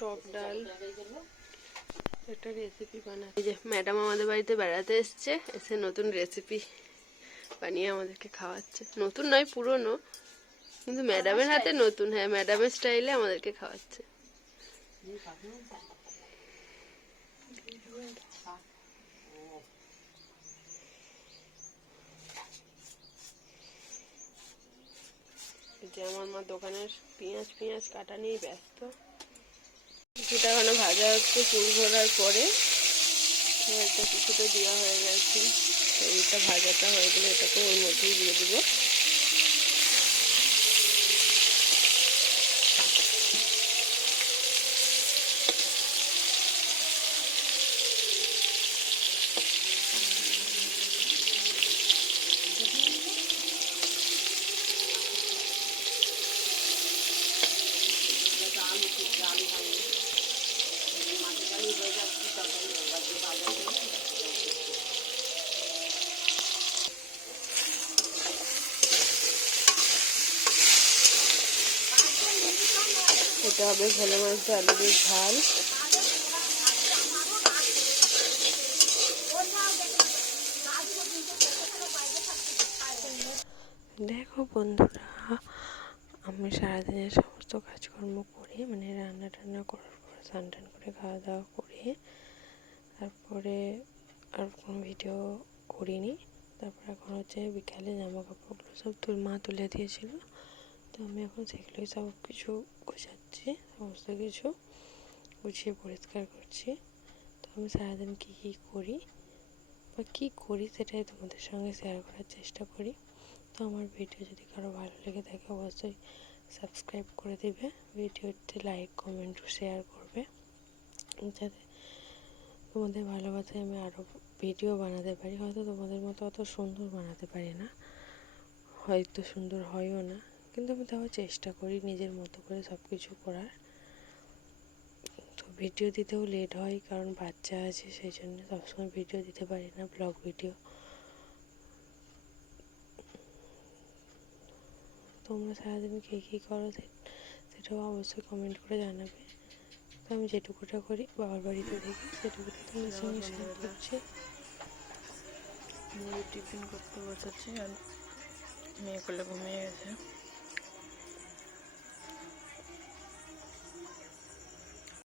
টক ডাল, একটা রেসিপি বানাই। এই যে ম্যাডাম আমাদের বাড়িতে বেড়াতে এসছে, এসে নতুন রেসিপি বানিয়ে আমাদেরকে খাওয়াচ্ছে। নতুন নয়, পুরনো, কিন্তু ম্যাডামের হাতে নতুন। হ্যাঁ, ম্যাডামের স্টাইলে আমাদেরকে খাওয়াচ্ছে। যে আমার মা দোকানের পেঁয়াজ কাটা নিয়ে ব্যস্ত। কিছুটা এখনো ভাজা হচ্ছে, ফুল ঘোরার পরে এটা কিছুটা দেওয়া হয়ে গেছে। এইটা ভাজাটা হয়ে গেলে এটাকে ওর মধ্যেই দিয়ে দেবো। এটা হবে ভোলা মাছ দিয়ে আলু দিয়ে ঝাল। দেখো বন্ধুরা, আমি সারাদিনের সমস্ত কাজকর্ম করে, মানে রান্না টান্না করার পর স্নান টান করে খাওয়া দাওয়া করে তারপরে আর কোনো ভিডিও করিনি। তারপর এখন হচ্ছে বিকালে জামা কাপড়গুলো সব মা তুলে দিয়েছিল, তো আমি এখন সেগুলোই সব কিছু গোছাচ্ছি, সমস্ত কিছু গুছিয়ে পরিষ্কার করছি। তো আমি সারাদিন কী করি বা কী করি সেটাই তোমাদের সঙ্গে শেয়ার করার চেষ্টা করি। তো আমার ভিডিও যদি কারো ভালো লেগে থাকে অবশ্যই সাবস্ক্রাইব করে দিবে, ভিডিওতে লাইক কমেন্ট শেয়ার করবে, যাতে তোমাদের ভালোবাসায় আমি আরও ভিডিও বানাতে পারি। হয়তো তোমাদের মতো অত সুন্দর বানাতে পারি না, হয়তো সুন্দর হয়ও না, কিন্তু আমি তাও চেষ্টা করি নিজের মতো করে সব কিছু করার। তো ভিডিও দিতেও লেট হয়, কারণ বাচ্চা আছে, সেই জন্য সবসময় ভিডিও দিতে পারি না, ব্লগ ভিডিও। তোমরা সারাদিন কী করো সেটাও অবশ্যই কমেন্ট করে জানাবে। তো আমি যেটুকুটা করি বাবার বাড়িতে থেকে সেটুকুটা তোমাদের সঙ্গে শেয়ার করছি। মুড়ি টিফিন করতে বসেছি আর মেয়ে কোলে ঘুমিয়ে গেছে।